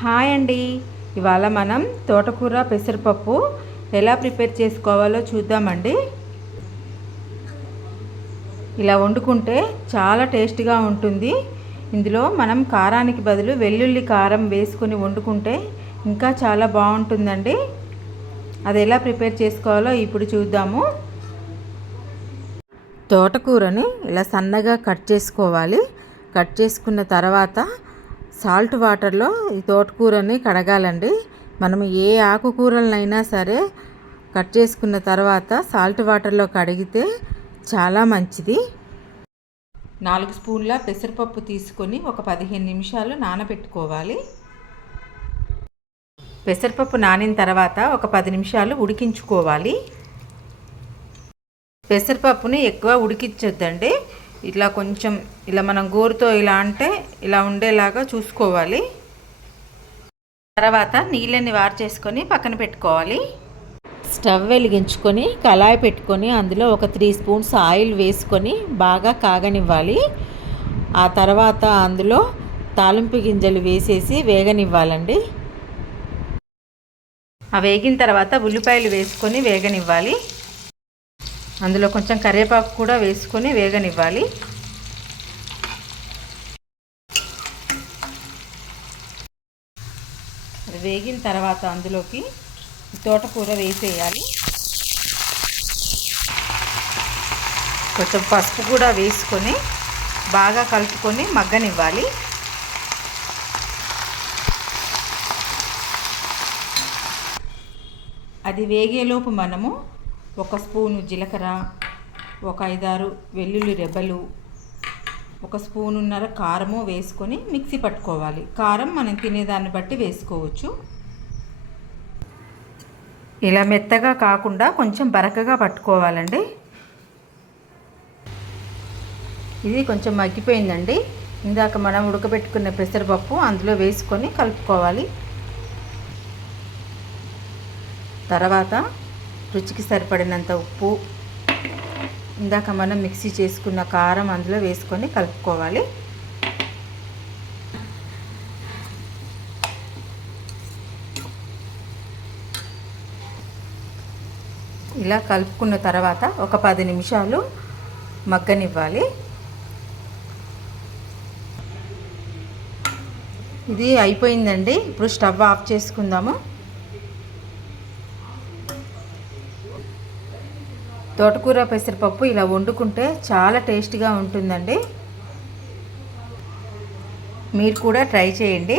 Hi అండి. ఇవాళ మనం తోటకూర పెసరపప్పు ఎలా ప్రిపేర్ చేసుకోవాలో చూద్దామండి. ఇలా వండుకుంటే చాలా టేస్ట్గా ఉంటుంది. ఇందులో మనం కారానికి బదులు వెల్లుల్లి కారం వేసుకొని వండుకుంటే ఇంకా చాలా బాగుంటుందండి. అది ఎలా ప్రిపేర్ చేసుకోవాలో ఇప్పుడు చూద్దాము. తోటకూరని ఇలా సన్నగా కట్ చేసుకోవాలి. కట్ చేసుకున్న తర్వాత సాల్ట్ వాటర్లో ఈ తోటకూరని కడగాలండి. మనం ఏ ఆకుకూరలనైనా సరే కట్ చేసుకున్న తర్వాత సాల్ట్ వాటర్లో కడిగితే చాలా మంచిది. నాలుగు స్పూన్ల పెసరపప్పు తీసుకొని ఒక పదిహేను నిమిషాలు నానబెట్టుకోవాలి. పెసరపప్పు నానిన తర్వాత ఒక పది నిమిషాలు ఉడికించుకోవాలి. పెసరపప్పుని ఎక్కువ ఉడికించొద్దండి. ఇట్లా కొంచెం ఇలా మనం గోరుతో ఇలా అంటే ఇలా ఉండేలాగా చూసుకోవాలి. తర్వాత నీళ్ళని వార్ చేసుకొని పక్కన పెట్టుకోవాలి. స్టవ్ వెలిగించుకొని కళాయి పెట్టుకొని అందులో ఒక త్రీ స్పూన్స్ ఆయిల్ వేసుకొని బాగా కాగనివ్వాలి. ఆ తర్వాత అందులో తాలింపు గింజలు వేసేసి వేగనివ్వాలండి. ఆ వేగిన తర్వాత ఉల్లిపాయలు వేసుకొని వేగనివ్వాలి. అందులో కొంచెం కరివేపాకు కూడా వేసుకొని వేగనివ్వాలి. అది వేగిన తర్వాత అందులోకి తోటకూర వేసేయాలి. కొంచెం పసుపు కూడా వేసుకొని బాగా కలుపుకొని మగ్గనివ్వాలి. అది వేగేలోపు మనము ఒక స్పూను జీలకర్ర ఒక ఐదారు వెల్లుల్లి రెబ్బలు ఒక స్పూనున్నర కారము వేసుకొని మిక్సీ పట్టుకోవాలి. కారం మనం తినేదాన్ని బట్టి వేసుకోవచ్చు. ఇలా మెత్తగా కాకుండా కొంచెం బరకగా పట్టుకోవాలండి. ఇది కొంచెం మగ్గిపోయిందండి. ఇందాక మనం ఉడకబెట్టుకున్న పెసరపప్పు అందులో వేసుకొని కలుపుకోవాలి. తర్వాత రుచికి సరిపడినంత ఉప్పు. ఇందాక మనం మిక్సీ చేసుకున్న కారం అందులో వేసుకొని కలుపుకోవాలి. ఇలా కలుపుకున్న తర్వాత ఒక పది నిమిషాలు మగ్గనివ్వాలి. ఇది అయిపోయిందండి. ఇప్పుడు స్టవ్ ఆఫ్ చేసుకుందాము. తోటకూర పెసరపప్పు ఇలా వండుకుంటే చాలా టేస్ట్గా ఉంటుందండి. మీరు కూడా ట్రై చేయండి.